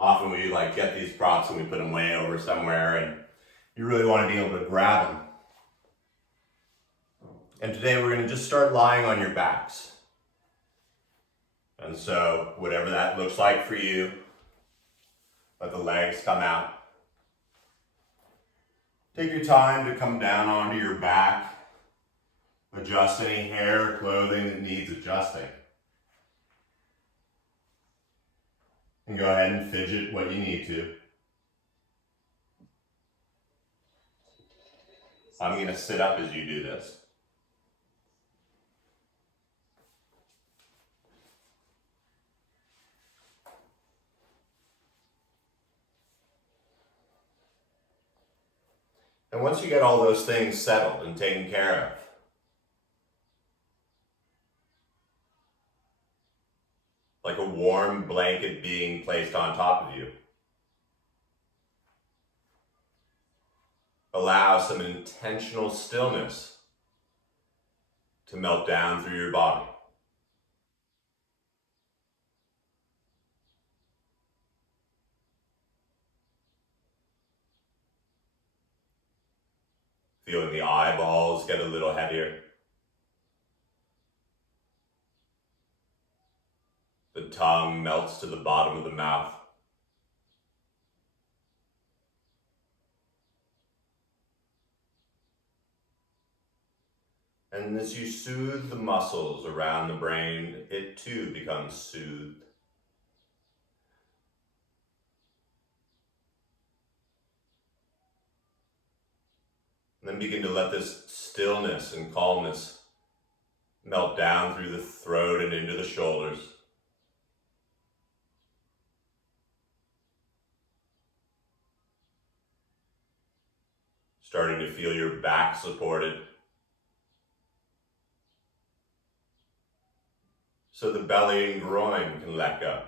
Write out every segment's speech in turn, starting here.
Often we get these props and we put them way over somewhere, and you really want to be able to grab them. And today we're going to just start lying on your backs. And so whatever that looks like for you, let the legs come out. Take your time to come down onto your back. Adjust any hair or clothing that needs adjusting. And go ahead and fidget what you need to. I'm going to sit up as you do this. And once you get all those things settled and taken care of, like a warm blanket being placed on top of you, allow some intentional stillness to melt down through your body. Feeling the eyeballs get a little heavier. The tongue melts to the bottom of the mouth. And as you soothe the muscles around the brain, it too becomes soothed. And then begin to let this stillness and calmness melt down through the throat and into the shoulders. Starting to feel your back supported. So the belly and groin can let go.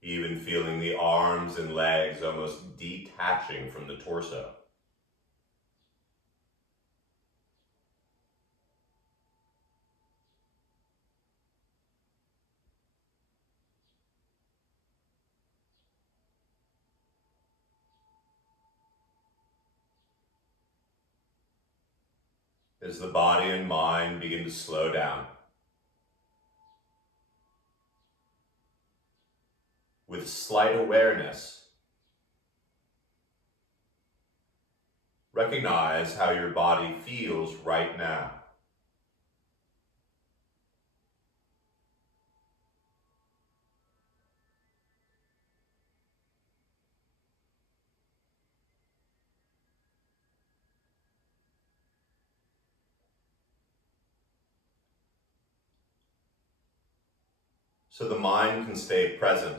Even feeling the arms and legs almost detaching from the torso. As the body and mind begin to slow down. With slight awareness, recognize how your body feels right now. So the mind can stay present.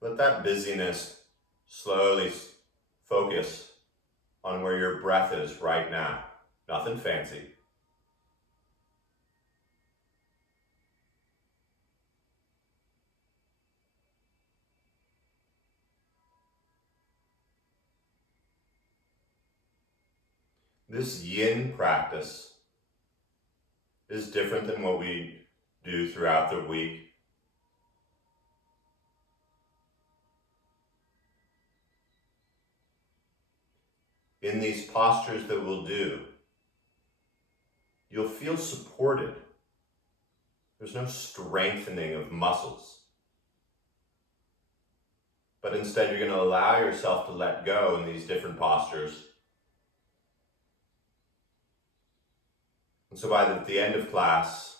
Let that busyness slowly focus on where your breath is right now. Nothing fancy. This yin practice is different than what we do throughout the week. In these postures that we'll do, you'll feel supported. There's no strengthening of muscles. But instead, you're going to allow yourself to let go in these different postures. And so by the end of class,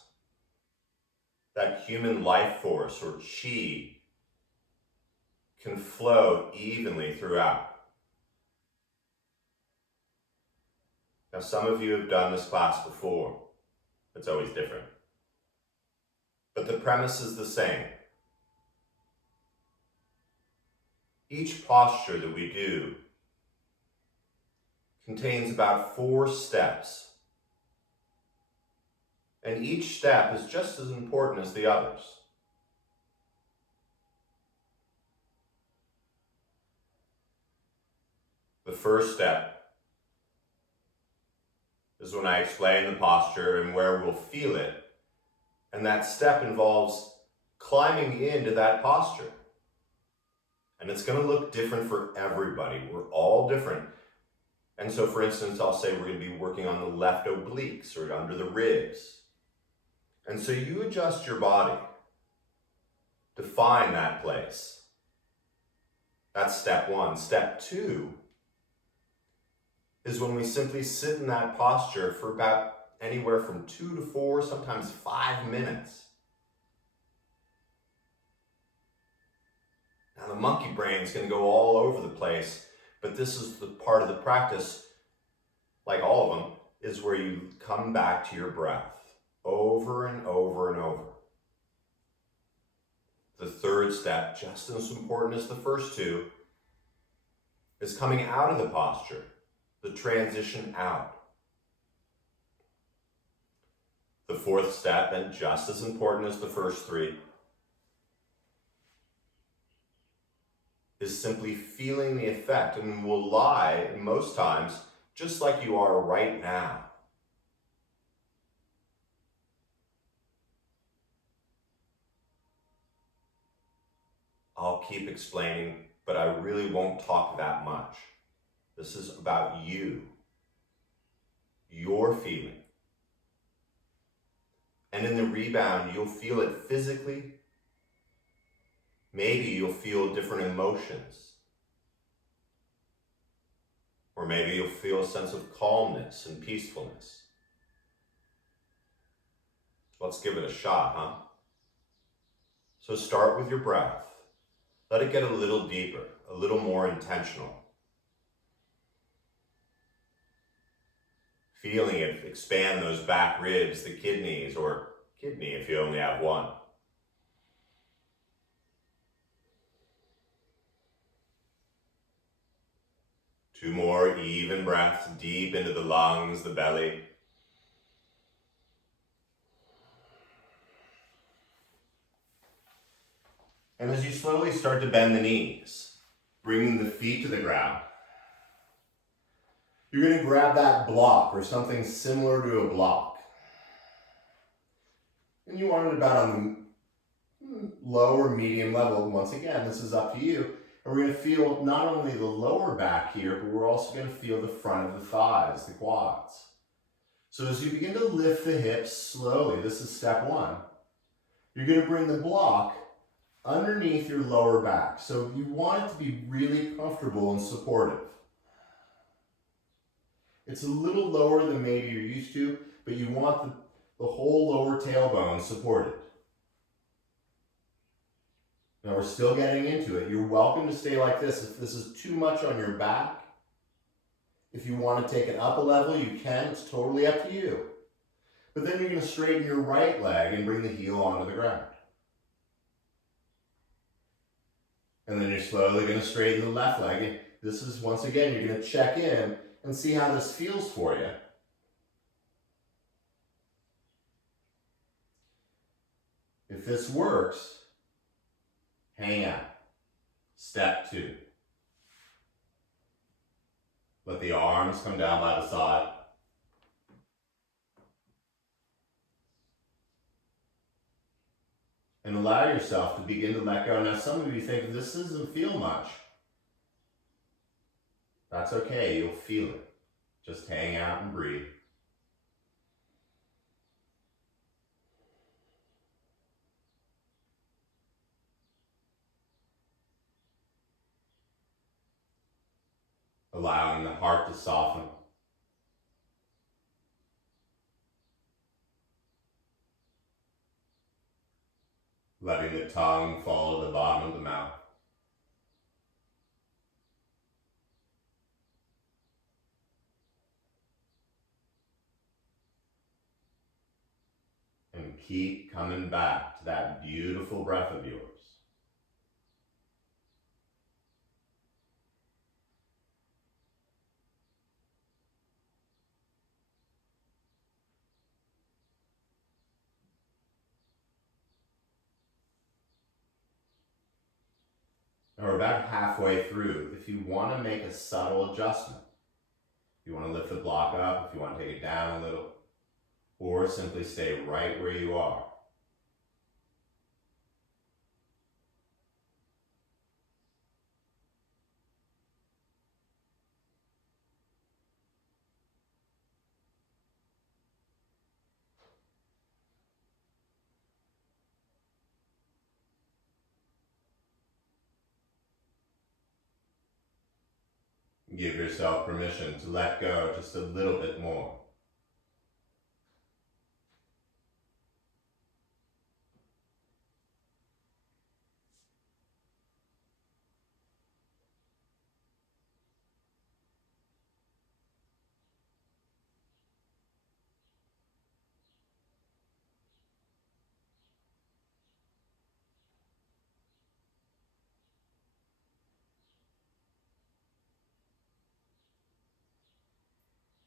that human life force or chi can flow evenly throughout. Now, some of you have done this class before. It's always different. But the premise is the same. Each posture that we do contains about 4 steps. And each step is just as important as the others. The first step is when I explain the posture and where we'll feel it. And that step involves climbing into that posture. And it's going to look different for everybody. We're all different. And so, for instance, I'll say we're going to be working on the left obliques or under the ribs. And so you adjust your body to find that place. That's step one. Step two is when we simply sit in that posture for about anywhere from 2 to 4, sometimes 5 minutes. Now the monkey brain's going to go all over the place, but this is the part of the practice, like all of them, is where you come back to your breath over and over and over. The third step, just as important as the first two, is coming out of the posture, the transition out. The fourth step, and just as important as the first three, is simply feeling the effect, and will lie most times just like you are right now. I'll keep explaining, but I really won't talk that much. This is about you, your feeling. And in the rebound, you'll feel it physically. Maybe you'll feel different emotions. Or maybe you'll feel a sense of calmness and peacefulness. Let's give it a shot, huh? So start with your breath. Let it get a little deeper, a little more intentional. Feeling it expand those back ribs, the kidneys, or kidney if you only have one. Two more even breaths deep into the lungs, the belly. And as you slowly start to bend the knees, bringing the feet to the ground, you're going to grab that block or something similar to a block. And you want it about on the low or medium level. Once again, this is up to you. And we're going to feel not only the lower back here, but we're also going to feel the front of the thighs, the quads. So as you begin to lift the hips slowly, this is step one, you're going to bring the block underneath your lower back. So you want it to be really comfortable and supportive. It's a little lower than maybe you're used to, but you want the whole lower tailbone supported. Now we're still getting into it. You're welcome to stay like this. If this is too much on your back, if you want to take it up a level, you can. It's totally up to you. But then you're going to straighten your right leg and bring the heel onto the ground. And then you're slowly going to straighten the left leg. And this is, once again, you're going to check in and see how this feels for you. If this works, hang out. Step two. Let the arms come down by the side. And allow yourself to begin to let go. Now, some of you think this doesn't feel much. That's okay, you'll feel it. Just hang out and breathe. Allowing the heart to soften. Letting the tongue fall to the bottom of the mouth. And keep coming back to that beautiful breath of yours. Now we're about halfway through. If you want to make a subtle adjustment, if you want to lift the block up, if you want to take it down a little, or simply stay right where you are, give yourself permission to let go just a little bit more.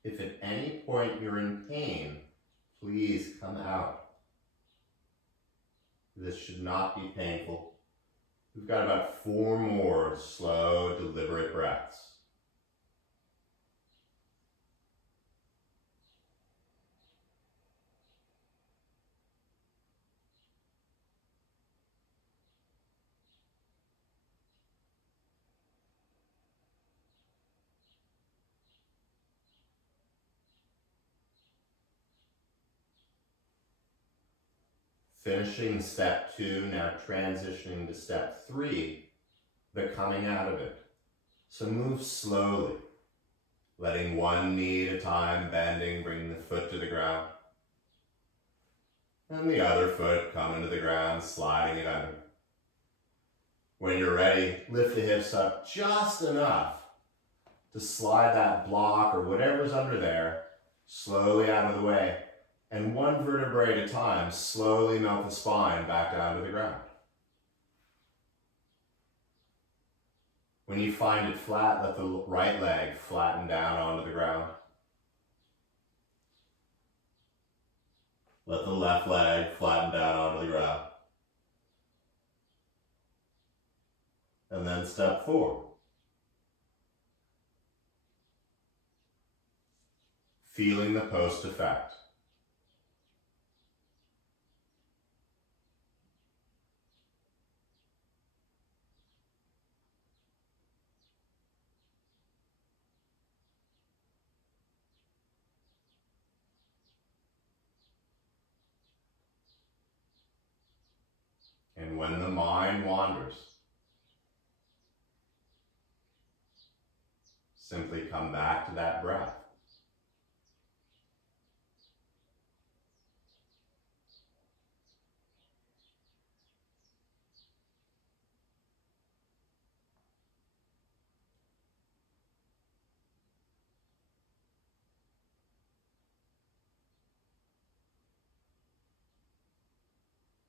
If at any point you're in pain, please come out. This should not be painful. We've got about 4 more slow, deliberate breaths. Finishing step 2, now transitioning to step 3, the coming out of it. So move slowly, letting one knee at a time, bending, bringing the foot to the ground. And the other foot coming to the ground, sliding it under. When you're ready, lift the hips up just enough to slide that block or whatever's under there slowly out of the way. And one vertebrae at a time, slowly melt the spine back down to the ground. When you find it flat, let the right leg flatten down onto the ground. Let the left leg flatten down onto the ground. And then step 4. Feeling the post effect. And when the mind wanders, simply come back to that breath.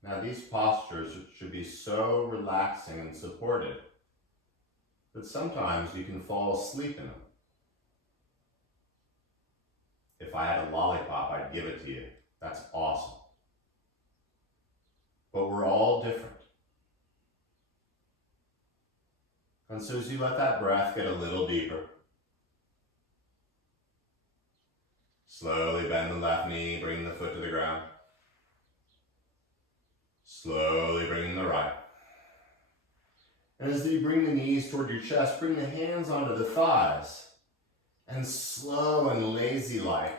Now these postures should be so relaxing and supported that sometimes you can fall asleep in them. If I had a lollipop, I'd give it to you. That's awesome. But we're all different. And so as you let that breath get a little deeper, slowly bend the left knee, bring the foot to the ground. Slowly bring the right. And as you bring the knees toward your chest, bring the hands onto the thighs. And slow and lazy-like,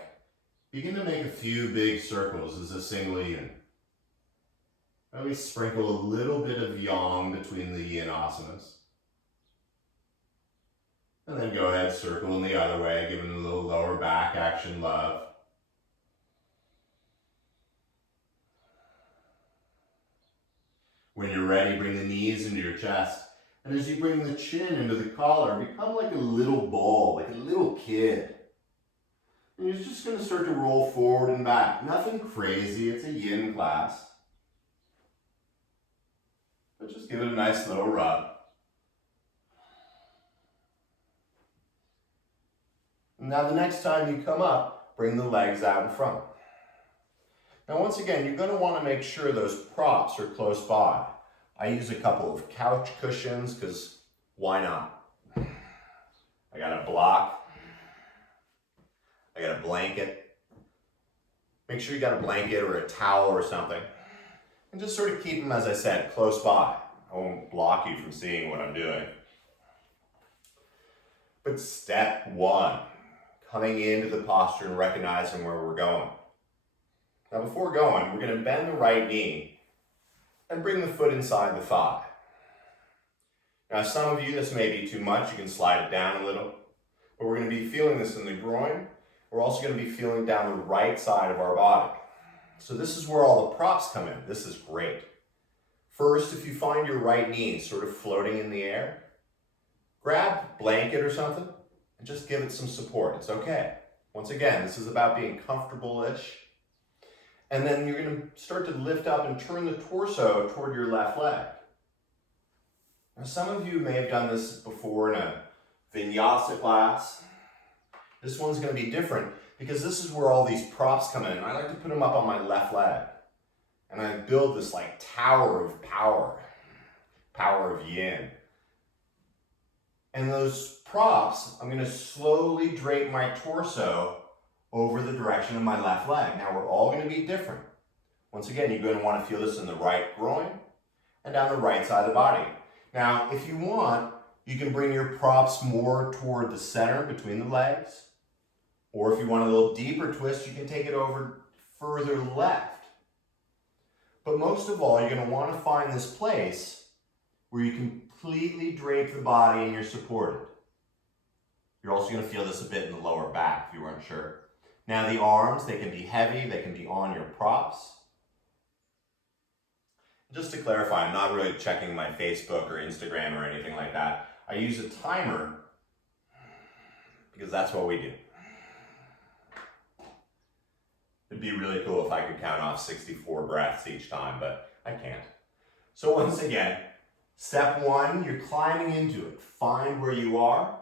begin to make a few big circles as a single yin. Maybe sprinkle a little bit of yang between the yin asanas. And then go ahead, circle in the other way, giving a little lower back action love. When you're ready, bring the knees into your chest. And as you bring the chin into the collar, become like a little ball, like a little kid. And you're just going to start to roll forward and back. Nothing crazy, it's a yin class. But just give it a nice little rub. Now the next time you come up, bring the legs out in front. Now once again, you're going to want to make sure those props are close by. I use a couple of couch cushions because Why not? I got a block. I got a blanket. Make sure you got a blanket or a towel or something. And just sort of keep them, as I said, close by. I won't block you from seeing what I'm doing. But step one, coming into the posture and recognizing where we're going. Now before going, we're going to bend the right knee and bring the foot inside the thigh. Now some of you, this may be too much. You can slide it down a little. But we're going to be feeling this in the groin. We're also going to be feeling down the right side of our body. So this is where all the props come in. This is great. First, if you find your right knee sort of floating in the air, grab a blanket or something and just give it some support. It's okay. Once again, this is about being comfortable-ish. And then you're going to start to lift up and turn the torso toward your left leg. Now, some of you may have done this before in a vinyasa class. This one's going to be different because this is where all these props come in. I like to put them up on my left leg. And I build this like tower of power of yin. And those props, I'm going to slowly drape my torso over the direction of my left leg. Now we're all going to be different. Once again, you're going to want to feel this in the right groin and down the right side of the body. Now, if you want, you can bring your props more toward the center between the legs. Or if you want a little deeper twist, you can take it over further left. But most of all, you're going to want to find this place where you completely drape the body and you're supported. You're also going to feel this a bit in the lower back if you weren't sure. Now the arms, they can be heavy, they can be on your props. Just to clarify, I'm not really checking my Facebook or Instagram or anything like that. I use a timer because that's what we do. It'd be really cool if I could count off 64 breaths each time, but I can't. So once again, step one, you're climbing into it. Find where you are.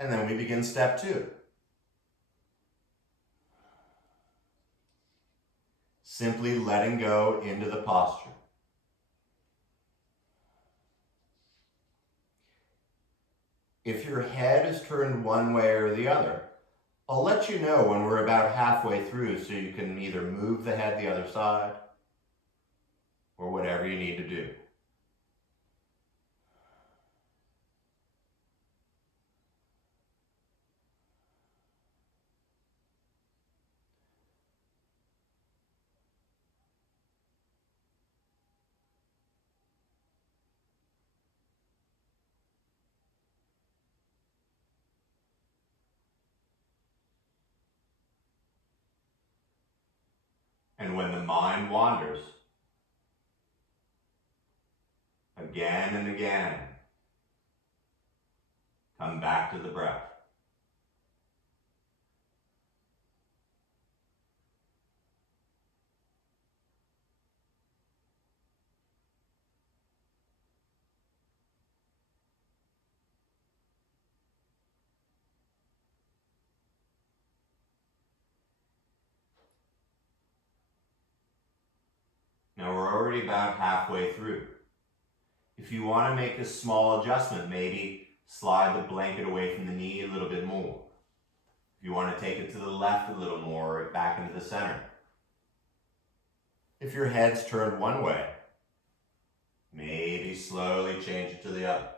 And then we begin step two. Simply letting go into the posture. If your head is turned one way or the other, I'll let you know when we're about halfway through so you can either move the head the other side or whatever you need to do. And when the mind wanders, again and again, come back to the breath. Now we're already about halfway through. If you want to make a small adjustment, maybe slide the blanket away from the knee a little bit more. If you want to take it to the left a little more or back into the center. If your head's turned one way, maybe slowly change it to the other.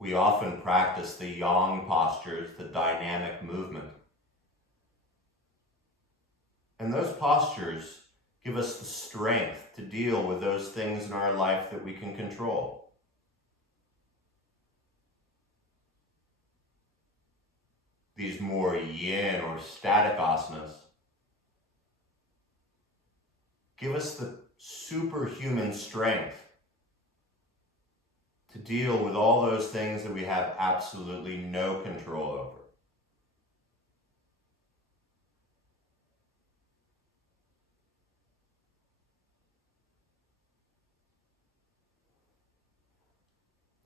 We often practice the yang postures, the dynamic movement. And those postures give us the strength to deal with those things in our life that we can control. These more yin or static asanas give us the superhuman strength to deal with all those things that we have absolutely no control over.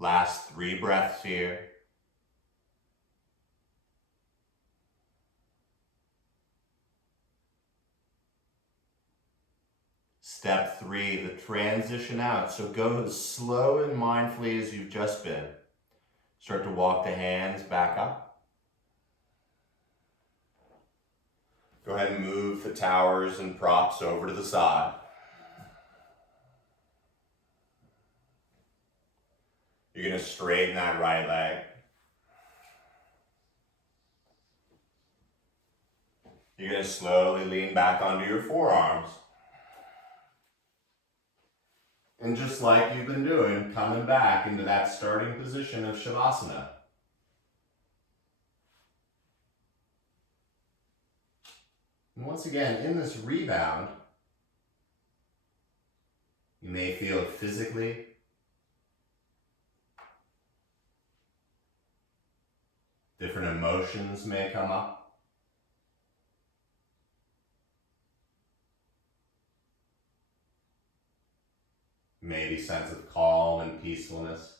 Last 3 breaths here. Step 3, the transition out. So go as slow and mindfully as you've just been. Start to walk the hands back up. Go ahead and move the towers and props over to the side. You're going to straighten that right leg. You're going to slowly lean back onto your forearms. And just like you've been doing, coming back into that starting position of Shavasana. And once again, in this rebound, you may feel it physically. Different emotions may come up. Maybe sense of calm and peacefulness.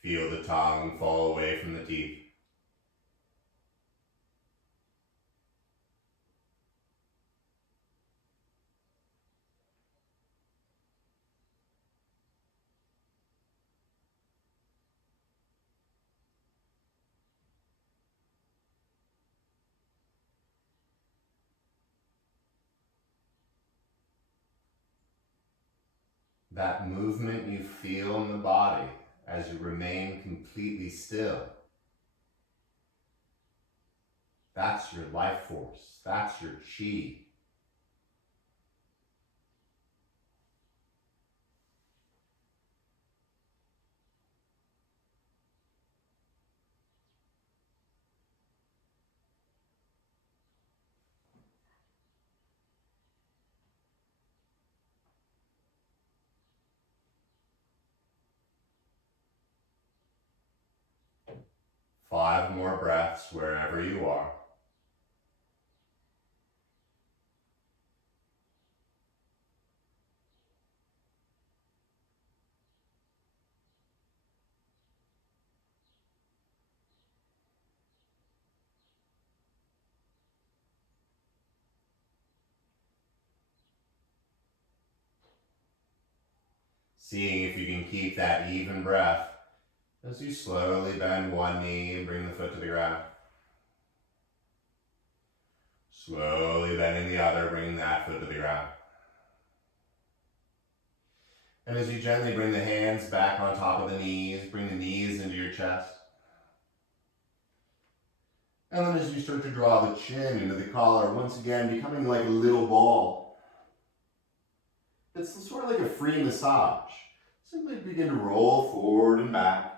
Feel the tongue fall away from the teeth. That movement you feel in the body as you remain completely still. That's your life force. That's your chi. Five more breaths wherever you are. Seeing if you can keep that even breath as you slowly bend one knee and bring the foot to the ground. Slowly bending the other, bringing that foot to the ground. And as you gently bring the hands back on top of the knees, bring the knees into your chest. And then as you start to draw the chin into the collar, once again becoming like a little ball. It's sort of like a free massage. Simply begin to roll forward and back,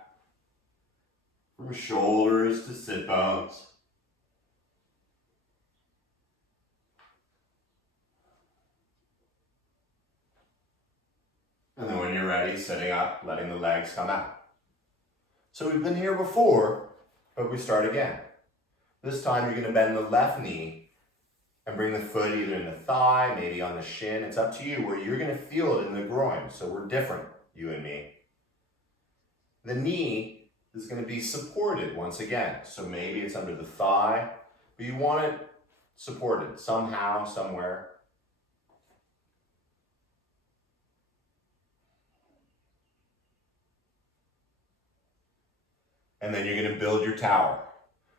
from shoulders to sit bones. And then when you're ready, sitting up, letting the legs come out. So we've been here before, but we start again. This time you're going to bend the left knee and bring the foot either in the thigh, maybe on the shin. It's up to you where you're going to feel it in the groin. So we're different, you and me. The knee is going to be supported once again. So maybe it's under the thigh, but you want it supported somehow, somewhere. And then you're going to build your tower.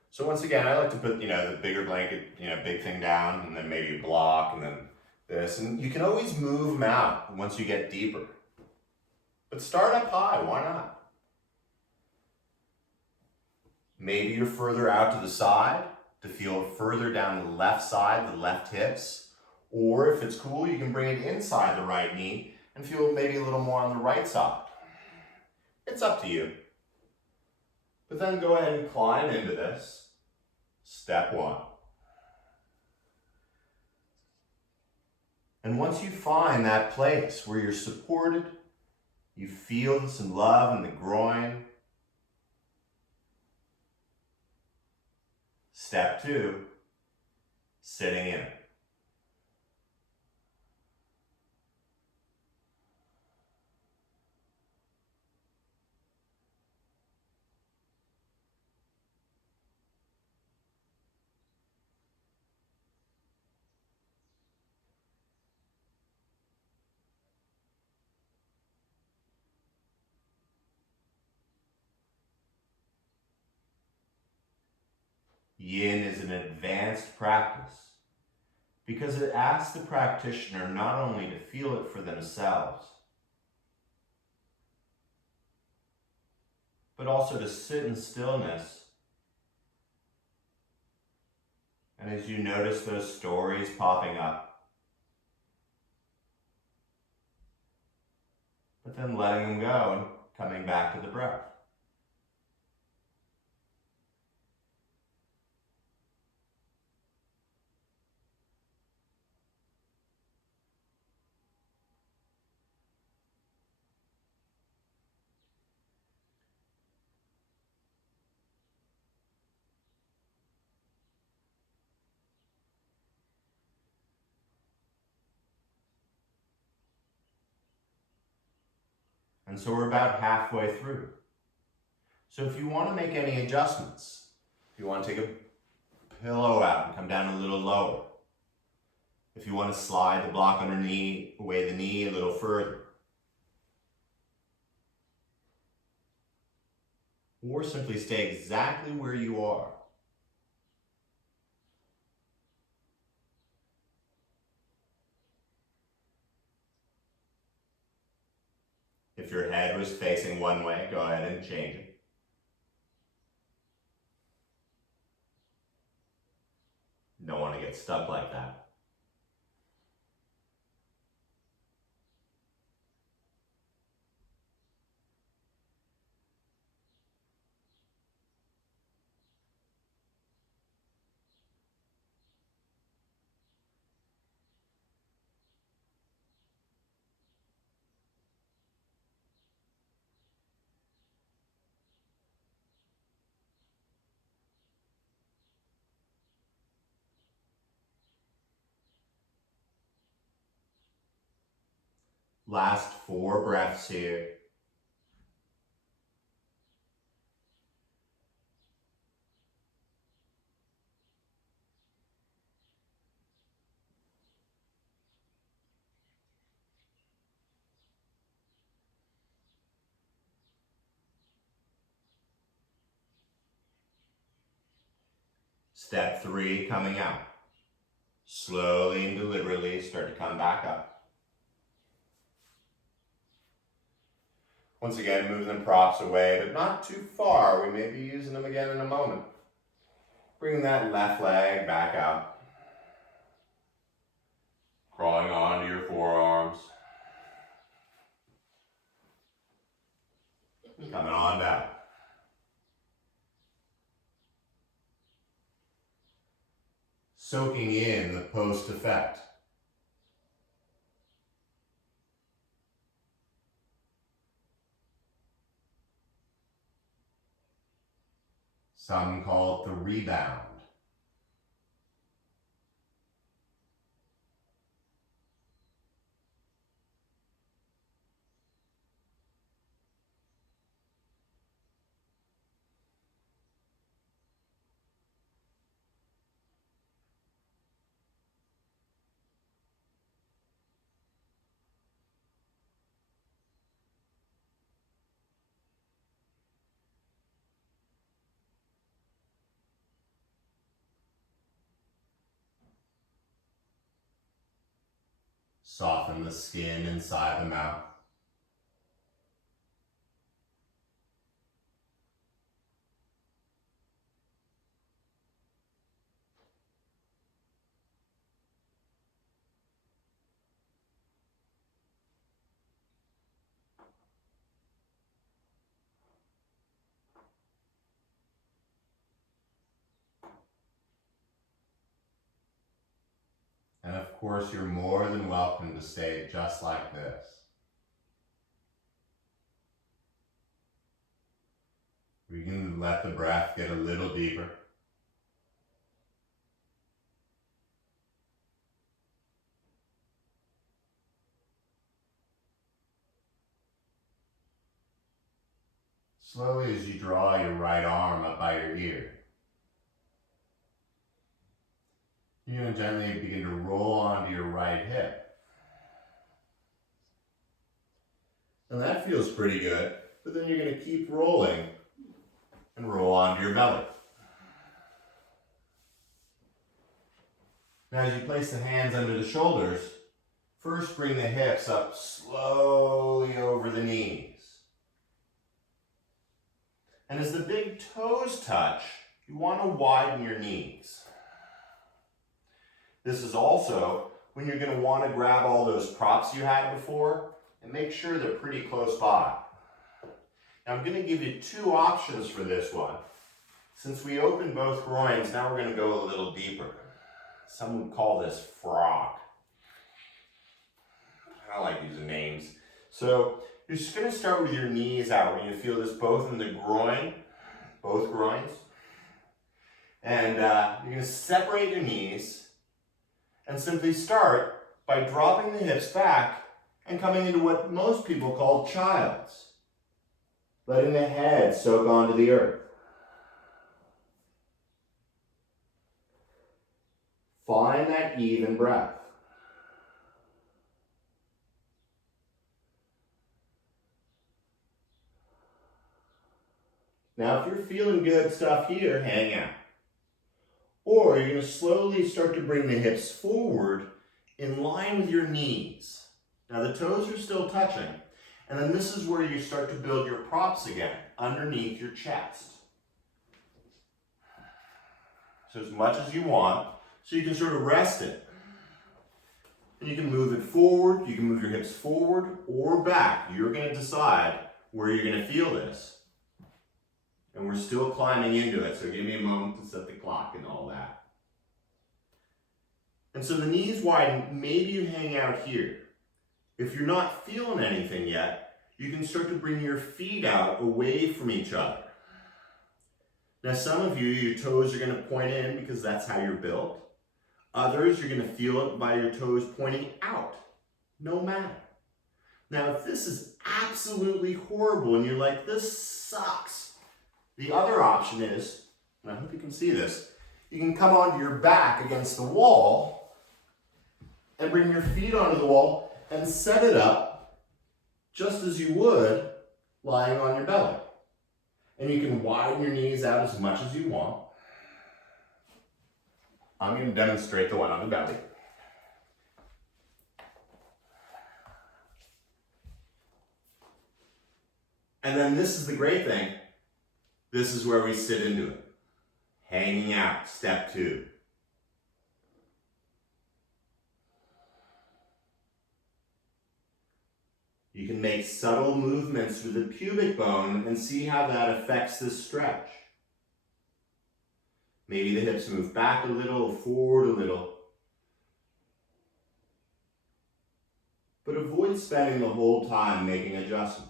So once again, I like to put, the bigger blanket, big thing down, and then maybe a block, and then this. And you can always move them out once you get deeper. But start up high, why not? Maybe you're further out to the side to feel further down the left side, the left hips. Or if it's cool, you can bring it inside the right knee and feel maybe a little more on the right side. It's up to you. But then go ahead and climb into this. Step 1. And once you find that place where you're supported, you feel some love in the groin. Step 2. sitting in. Yin is an advanced practice because it asks the practitioner not only to feel it for themselves, but also to sit in stillness. And as you notice those stories popping up, but then letting them go and coming back to the breath. And so we're about halfway through. So if you want to make any adjustments, if you want to take a pillow out and come down a little lower, if you want to slide the block underneath, away the knee a little further, or simply stay exactly where you are. If your head was facing one way, go ahead and change it. Don't want to get stuck like that. Last 4 breaths here. Step 3, coming out. Slowly and deliberately start to come back up. Once again, move the props away, but not too far. We may be using them again in a moment. Bring that left leg back out. Crawling onto your forearms. Coming on down. Soaking in the post effect. Some call it the rebound. Soften the skin inside the mouth. And of course, you're more than welcome to stay just like this. We can let the breath get a little deeper. Slowly as you draw your right arm up by your ear, you're going to gently begin to roll onto your right hip. And that feels pretty good, but then you're going to keep rolling and roll onto your belly. Now as you place the hands under the shoulders, first bring the hips up slowly over the knees. And as the big toes touch, you want to widen your knees. This is also when you're going to want to grab all those props you had before and make sure they're pretty close by. Now I'm going to give you two options for this one. Since we opened both groins, now we're going to go a little deeper. Some would call this frog. I like using names. So you're just going to start with your knees out. When you feel this both in the groin, both groins. And you're going to separate your knees and simply start by dropping the hips back and coming into what most people call child's. Letting the head soak onto the earth. Find that even breath. Now, if you're feeling good stuff here, hang out. Or you're going to slowly start to bring the hips forward in line with your knees. Now, the toes are still touching. And then this is where you start to build your props again, underneath your chest. So as much as you want, so you can sort of rest it. And you can move it forward, you can move your hips forward or back. You're going to decide where you're going to feel this. And we're still climbing into it, so give me a moment to set the clock and all that. And so the knees widen, maybe you hang out here. If you're not feeling anything yet, you can start to bring your feet out away from each other. Now some of you, your toes are going to point in because that's how you're built. Others, you're going to feel it by your toes pointing out. No matter. Now if this is absolutely horrible and you're like, this sucks, the other option is, and I hope you can see this, you can come onto your back against the wall and bring your feet onto the wall and set it up just as you would lying on your belly. And you can widen your knees out as much as you want. I'm going to demonstrate the one on the belly. And then this is the great thing. This is where we sit into it. Hanging out, step 2. You can make subtle movements with the pubic bone and see how that affects this stretch. Maybe the hips move back a little, forward a little. But avoid spending the whole time making adjustments.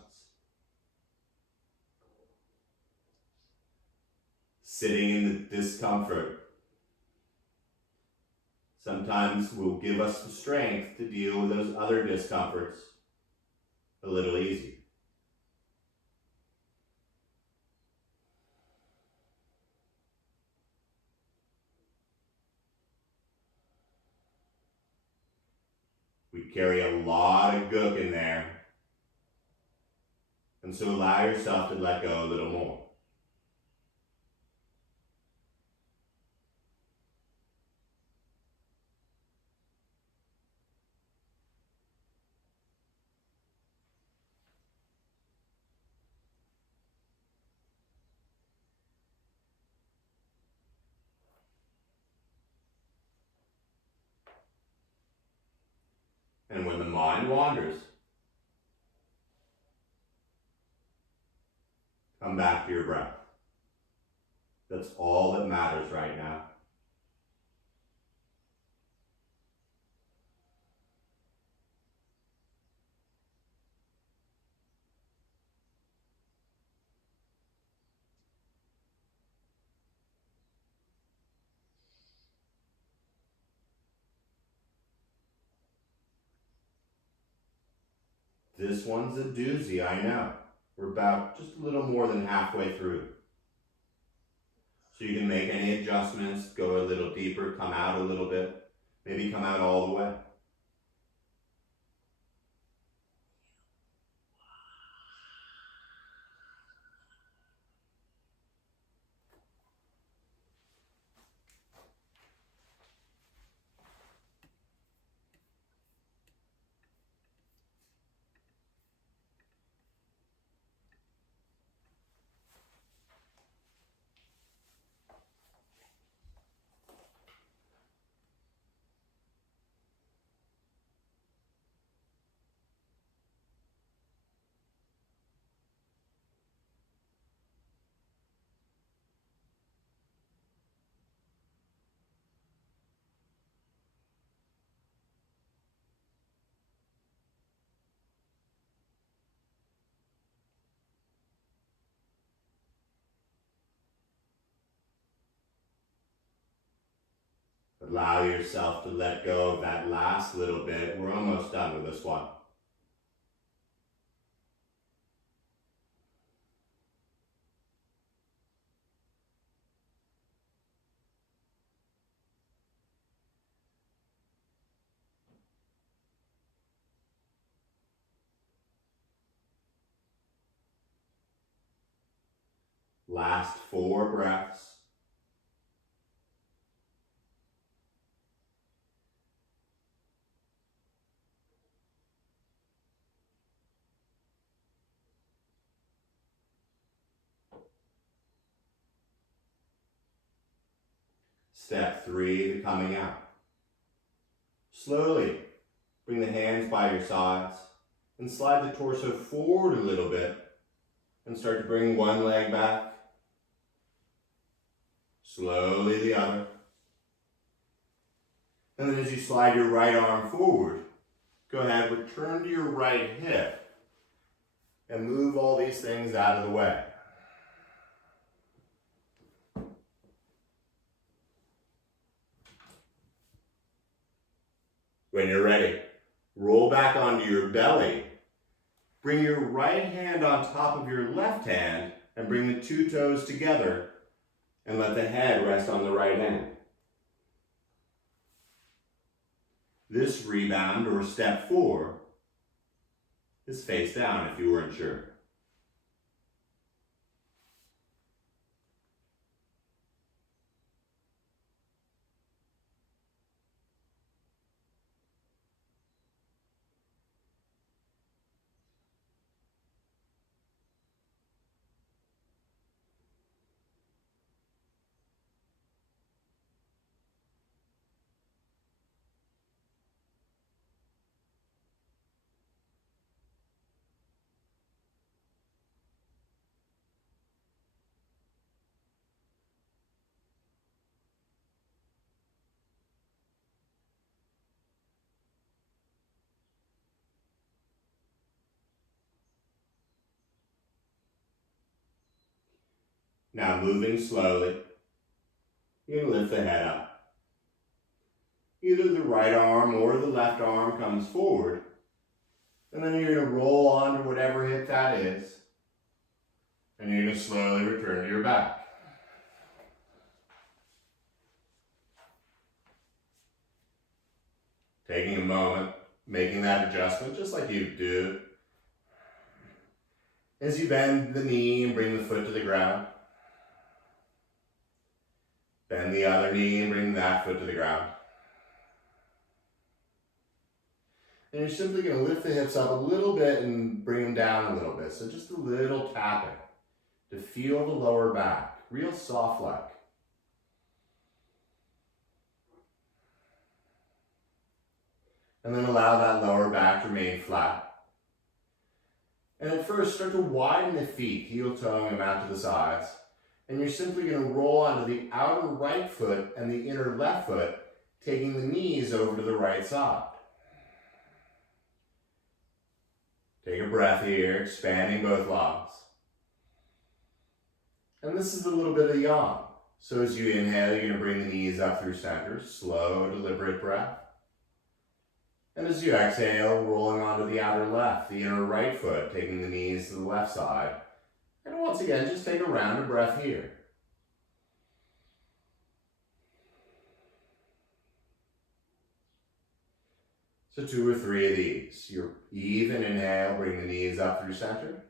Sitting in the discomfort sometimes will give us the strength to deal with those other discomforts a little easier. We carry a lot of gook in there, and so allow yourself to let go a little more. And when the mind wanders, come back to your breath. That's all that matters right now. This one's a doozy, I know. We're about just a little more than halfway through. So you can make any adjustments, go a little deeper, come out a little bit, maybe come out all the way. Allow yourself to let go of that last little bit. We're almost done with this one. Last 4 breaths. Step 3, the coming out. Slowly bring the hands by your sides and slide the torso forward a little bit and start to bring one leg back. Slowly the other. And then as you slide your right arm forward, go ahead, return to your right hip and move all these things out of the way. When you're ready, roll back onto your belly. Bring your right hand on top of your left hand and bring the 2 toes together and let the head rest on the right hand. This rebound, or step 4, is face down if you weren't sure. Now moving slowly, you're going to lift the head up. Either the right arm or the left arm comes forward, and then you're going to roll onto whatever hip that is, and you're going to slowly return to your back. Taking a moment, making that adjustment just like you do. As you bend the knee and bring the foot to the ground. Bend the other knee and bring that foot to the ground. And you're simply going to lift the hips up a little bit and bring them down a little bit. So just a little tapping to feel the lower back, real soft like. And then allow that lower back to remain flat. And at first, start to widen the feet, heel toeing them out to the sides. And you're simply going to roll onto the outer right foot and the inner left foot, taking the knees over to the right side. Take a breath here, expanding both lungs. And this is a little bit of yawn. So as you inhale, you're going to bring the knees up through center. Slow, deliberate breath. And as you exhale, rolling onto the outer left, the inner right foot, taking the knees to the left side. And once again, just take a round of breath here. So 2 or 3 of these. Your even inhale, bring the knees up through center.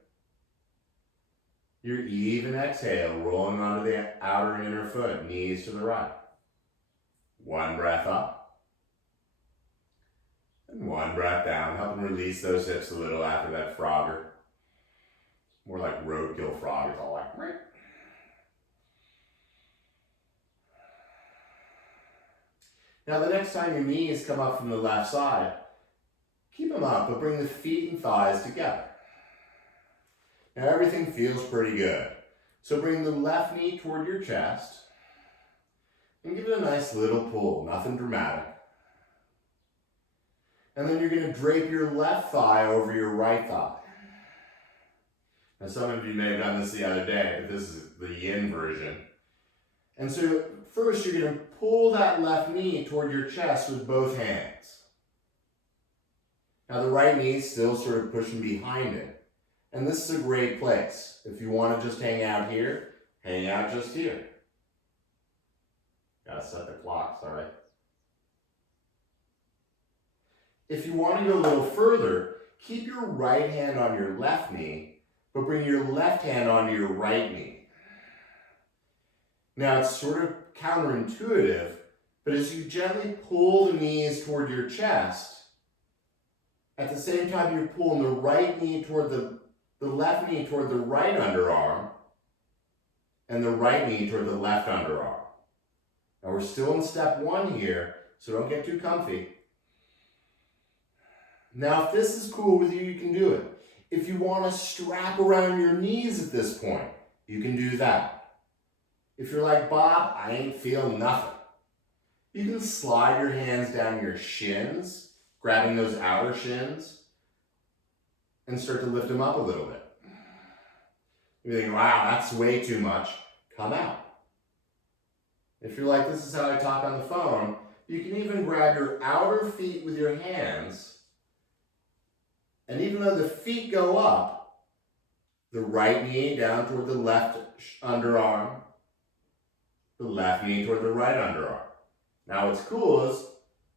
Your even exhale, rolling onto the outer and inner foot, knees to the right. 1 breath up. And 1 breath down. Help them release those hips a little after that frogger. More like roadkill frog. It's all like, right. Now the next time your knees come up from the left side, keep them up, but bring the feet and thighs together. Now everything feels pretty good. So bring the left knee toward your chest and give it a nice little pull, nothing dramatic. And then you're going to drape your left thigh over your right thigh. Now some of you may have done this the other day, but this is the yin version. And so first you're going to pull that left knee toward your chest with both hands. Now the right knee is still sort of pushing behind it. And this is a great place. If you want to just hang out here, hang out just here. Gotta set the clock, sorry. If you want to go a little further, keep your right hand on your left knee, but bring your left hand onto your right knee. Now it's sort of counterintuitive, but as you gently pull the knees toward your chest, at the same time you're pulling the right knee toward the left knee toward the right underarm, and the right knee toward the left underarm. Now we're still in step 1 here, so don't get too comfy. Now if this is cool with you, you can do it. If you want to strap around your knees at this point, you can do that. If you're like, Bob, I ain't feeling nothing, you can slide your hands down your shins, grabbing those outer shins, and start to lift them up a little bit. You think, wow, that's way too much. Come out. If you're like, this is how I talk on the phone, you can even grab your outer feet with your hands, and even though the feet go up, the right knee down toward the left underarm, the left knee toward the right underarm. Now what's cool is,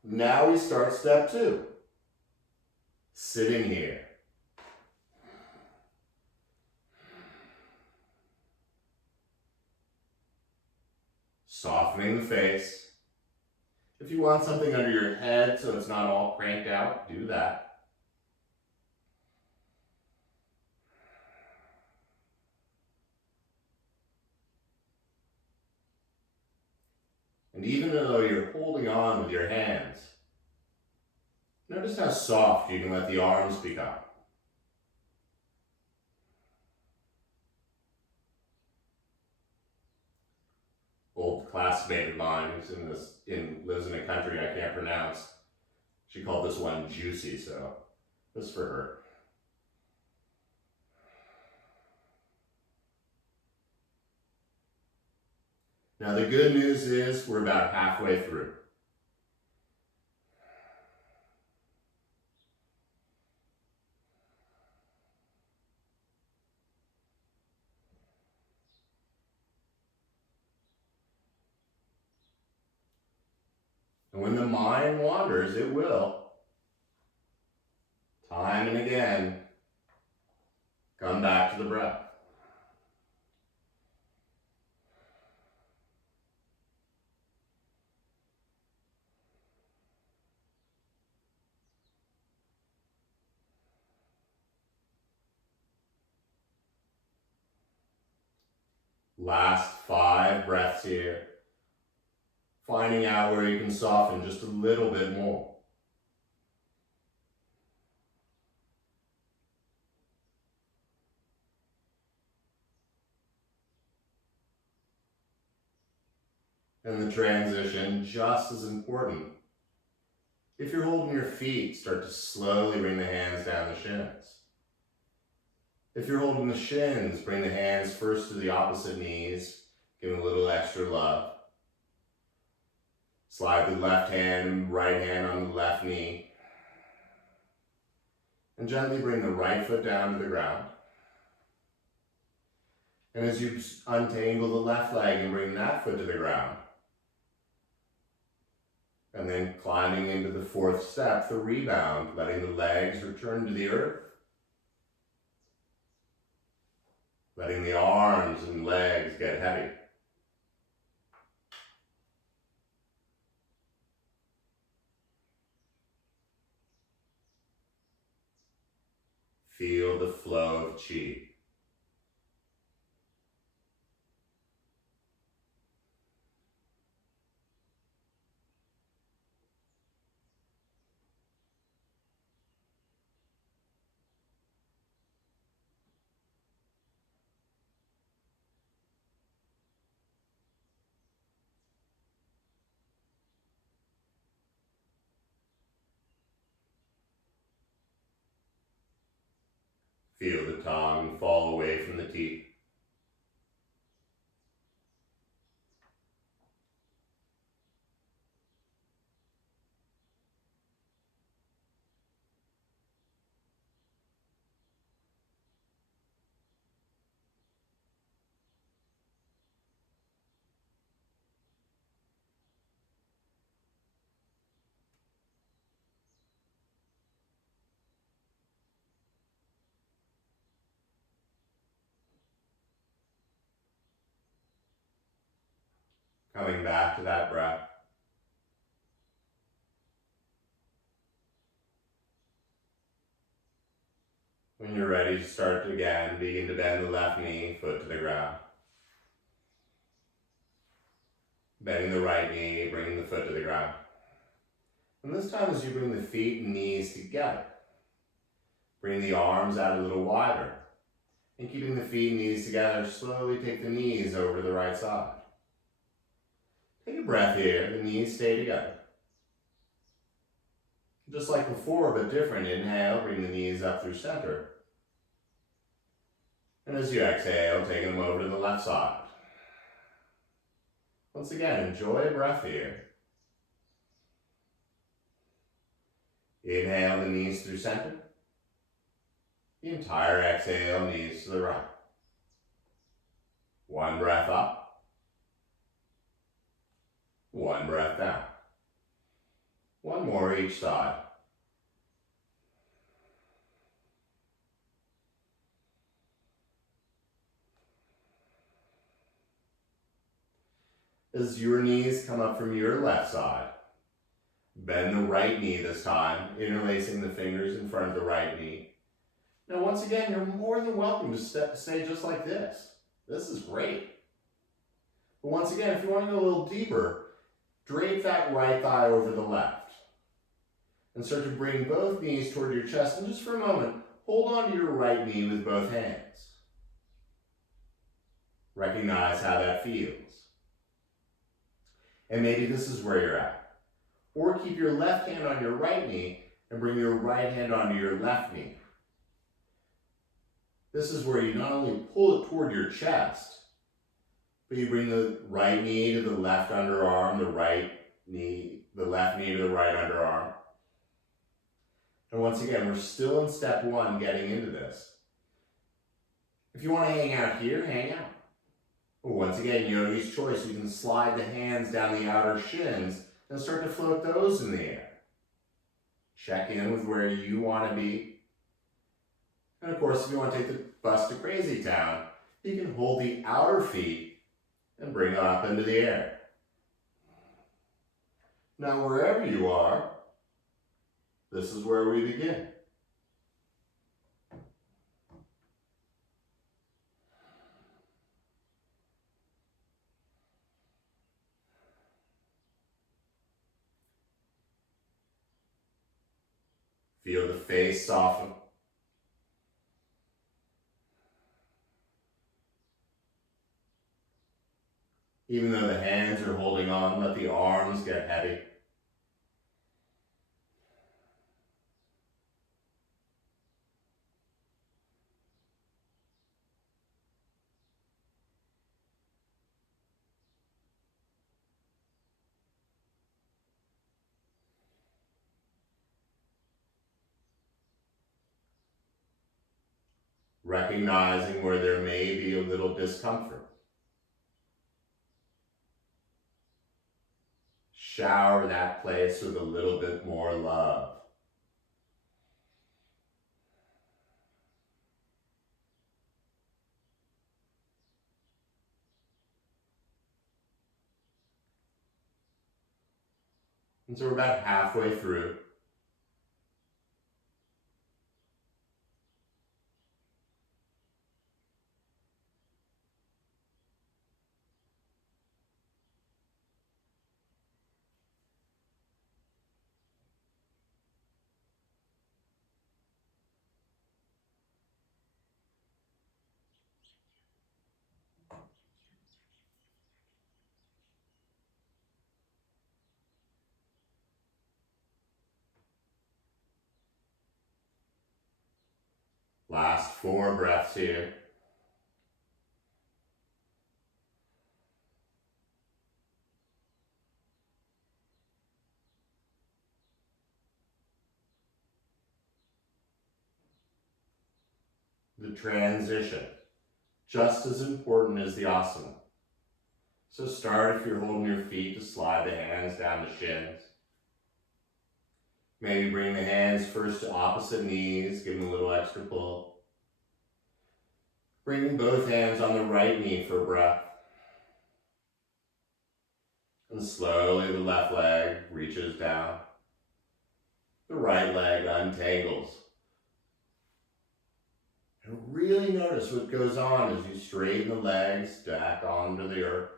now we start step 2. Sitting here. Softening the face. If you want something under your head so it's not all cranked out, do that. And even though you're holding on with your hands, notice how soft you can let the arms become. Old classmate of mine who's lives in a country I can't pronounce. She called this one juicy, so this is for her. Now the good news is we're about halfway through. And when the mind wanders, it will. Time and again, come back to the breath. Last 5 breaths here. Finding out where you can soften just a little bit more. And the transition, just as important. If you're holding your feet, start to slowly bring the hands down the shins. If you're holding the shins, bring the hands first to the opposite knees. Give them a little extra love. Slide the left hand and right hand on the left knee. And gently bring the right foot down to the ground. And as you untangle the left leg and bring that foot to the ground, and then climbing into the fourth step, the rebound, letting the legs return to the earth, letting the arms and legs get heavy. Feel the flow of chi. Feel the tongue fall away from the teeth. Coming back to that breath. When you're ready to start again, begin to bend the left knee, foot to the ground. Bending the right knee, bringing the foot to the ground. And this time as you bring the feet and knees together, bring the arms out a little wider. And keeping the feet and knees together, slowly take the knees over to the right side. Take a breath here, the knees stay together. Just like before, but different. Inhale, bring the knees up through center. And as you exhale, take them over to the left side. Once again, enjoy a breath here. Inhale, the knees through center. The entire exhale, knees to the right. One breath up. One breath down. One more each side. As your knees come up from your left side, bend the right knee this time, interlacing the fingers in front of the right knee. Now once again, you're more than welcome to stay just like this. This is great. But once again, if you want to go a little deeper, drape that right thigh over the left. And start to bring both knees toward your chest. And just for a moment, hold on to your right knee with both hands. Recognize how that feels. And maybe this is where you're at. Or keep your left hand on your right knee and bring your right hand onto your left knee. This is where you not only pull it toward your chest, but you bring the right knee to the left underarm, the left knee to the right underarm. And once again, we're still in step one, getting into this. If you want to hang out here, hang out. But once again, yogi's choice. You can slide the hands down the outer shins and start to float those in the air. Check in with where you want to be. And of course, if you want to take the bus to Crazy Town, you can hold the outer feet and bring them up into the air. Now, wherever you are, this is where we begin. Feel the face soften. Even though the hands are holding on, let the arms get heavy. recognizing where there may be a little discomfort. Shower that place with a little bit more love. And so we're about halfway through. Last 4 breaths here. The transition, just as important as the asana. So start, if you're holding your feet, to slide the hands down the shins. Maybe bring the hands first to opposite knees, give them a little extra pull. Bring both hands on the right knee for a breath. And slowly the left leg reaches down. The right leg untangles. And really notice what goes on as you straighten the legs back onto the earth.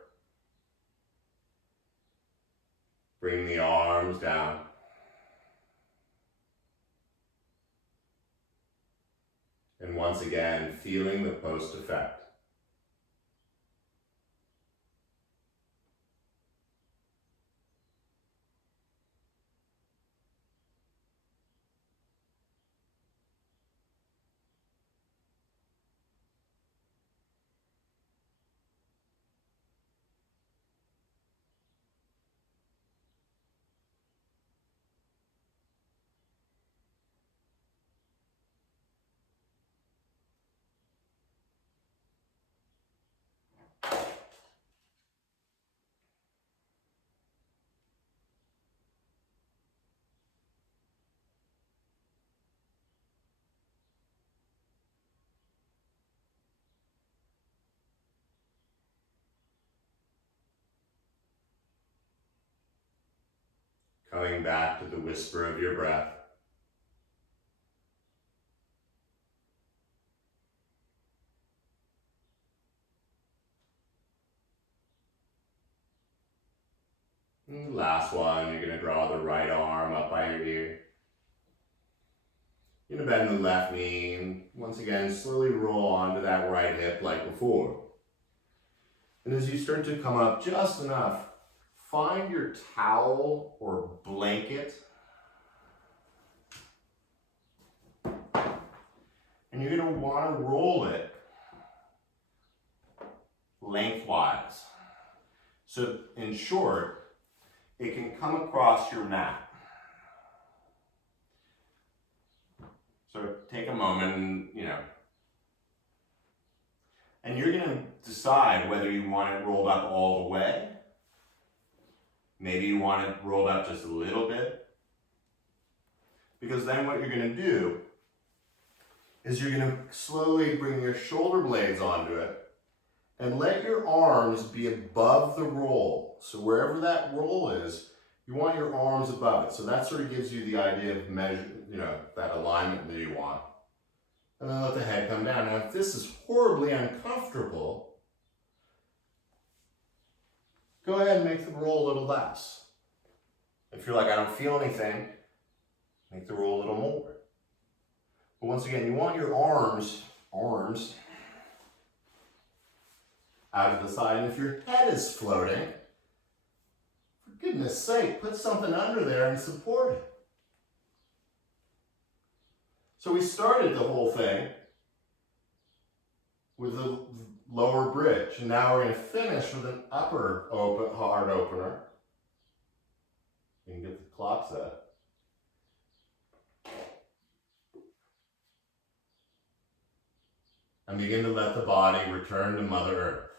Bring the arms down. And once again, feeling the post effect. Coming back to the whisper of your breath. And the last one, you're going to draw the right arm up by your ear. You're going to bend the left knee and once again slowly roll onto that right hip like before. And as you start to come up just enough, find your towel or blanket. And you're going to want to roll it lengthwise. So in short, it can come across your mat. So take a moment and, and you're going to decide whether you want it rolled up all the way. Maybe you want it rolled up just a little bit. Because then what you're going to do is you're going to slowly bring your shoulder blades onto it and let your arms be above the roll. So wherever that roll is, you want your arms above it. So that sort of gives you the idea of measure, that alignment that you want. And then let the head come down. Now, if this is horribly uncomfortable, go ahead and make the roll a little less. If you're like, I don't feel anything, make the roll a little more. But once again, you want your arms out of the side. And if your head is floating, for goodness sake, put something under there and support it. So we started the whole thing with a lower bridge, and now we're going to finish with an upper heart opener. You can get the clock set. And begin to let the body return to Mother Earth.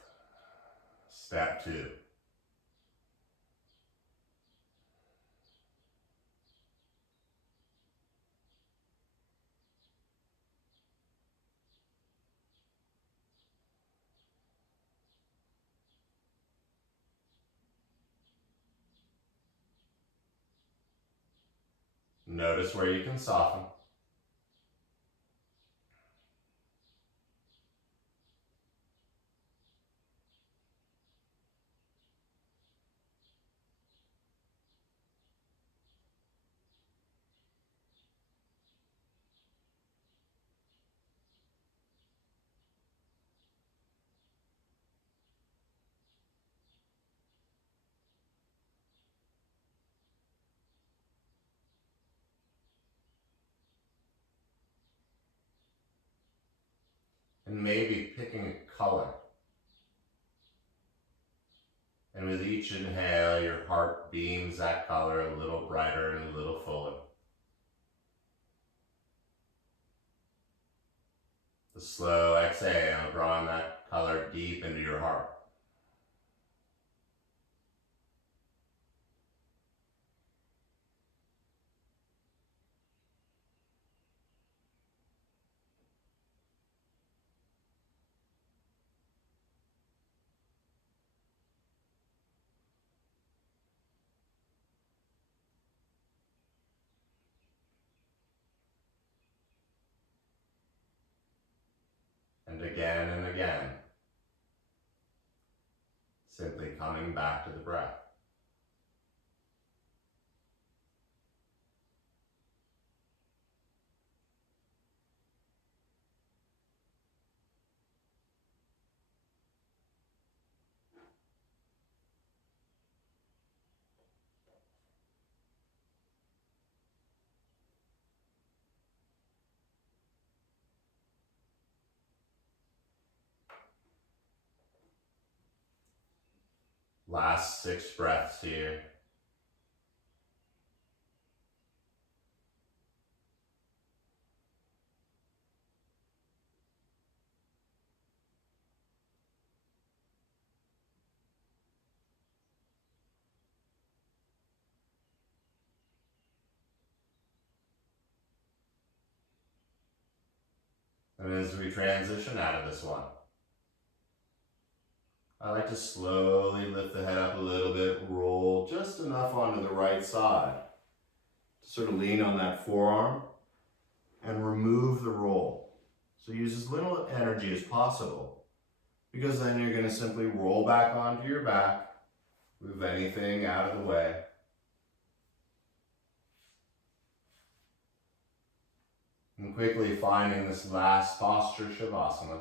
Step 2. Notice where you can soften. And maybe picking a color. And with each inhale, your heart beams that color a little brighter and a little fuller. The slow exhale, drawing that color deep into your heart. And again, simply coming back to the breath. Last 6 breaths here. And as we transition out of this one, I like to slowly lift the head up a little bit, roll just enough onto the right side to sort of lean on that forearm and remove the roll. So use as little energy as possible, because then you're going to simply roll back onto your back, move anything out of the way. And quickly finding this last posture, Shavasana,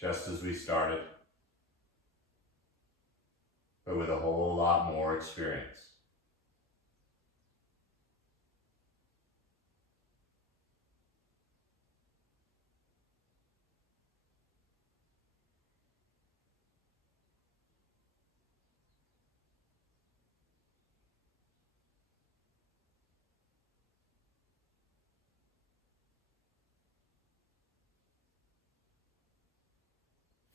just as we started, but with a whole lot more experience.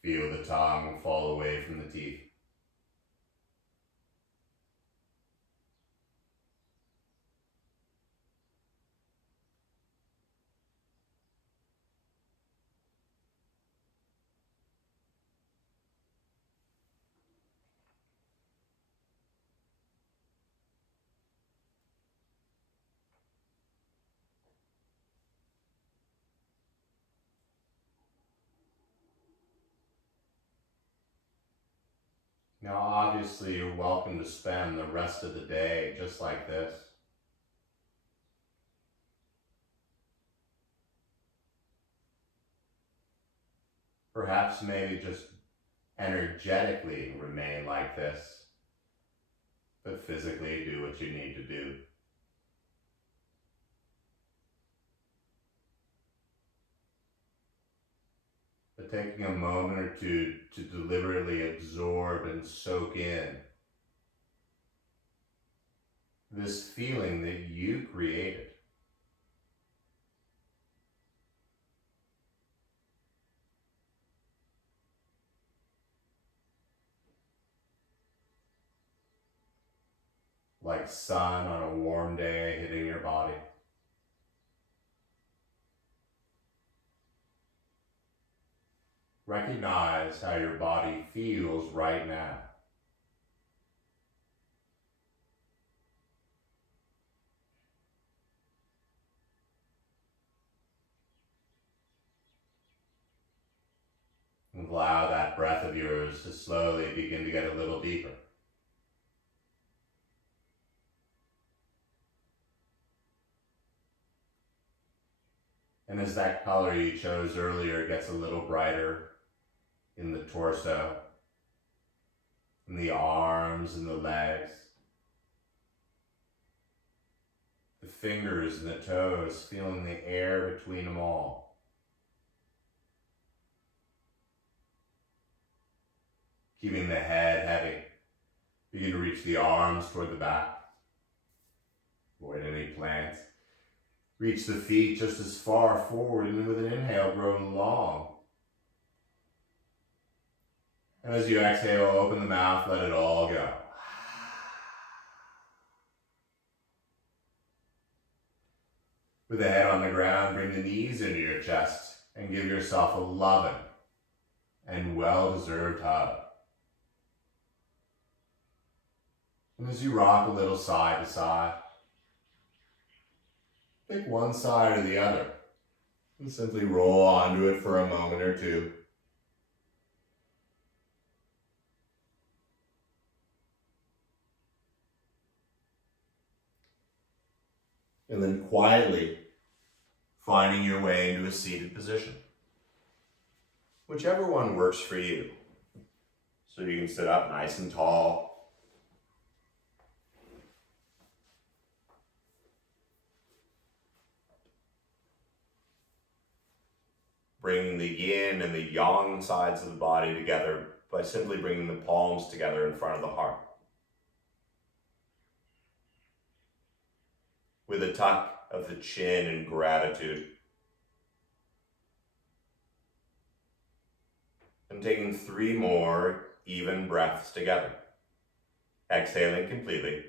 Feel the tongue fall away from the teeth. Now, obviously, you're welcome to spend the rest of the day just like this. Perhaps maybe just energetically remain like this, but physically do what you need to do. But taking a moment or two to deliberately absorb and soak in this feeling that you created. like sun on a warm day hitting your body. Recognize how your body feels right now. And allow that breath of yours to slowly begin to get a little deeper. And as that color you chose earlier gets a little brighter in the torso, in the arms and the legs, the fingers and the toes, feeling the air between them all. Keeping the head heavy. Begin to reach the arms toward the back. Avoid any plants. Reach the feet just as far forward, and with an inhale, grow long. And as you exhale, open the mouth, let it all go. With the head on the ground, bring the knees into your chest and give yourself a loving and well-deserved hug. And as you rock a little side to side, pick one side or the other and simply roll onto it for a moment or two. And then quietly finding your way into a seated position. Whichever one works for you. So you can sit up nice and tall. Bringing the yin and the yang sides of the body together by simply bringing the palms together in front of the heart. With a tuck of the chin in gratitude. And taking 3 more even breaths together. Exhaling completely.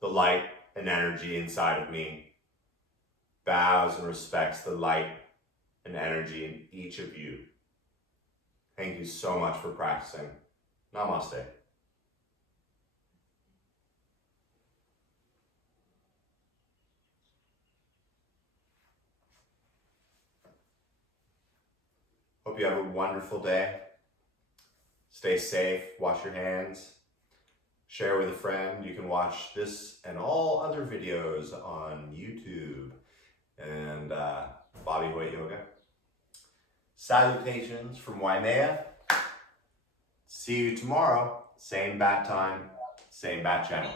The light and energy inside of me bows and respects the light and energy in each of you. Thank you so much for practicing. Namaste. Hope you have a wonderful day. Stay safe, wash your hands, share with a friend. You can watch this and all other videos on YouTube and Bobby Hoyt Yoga. Salutations from Waimea. See you tomorrow, same bat time, same bat channel.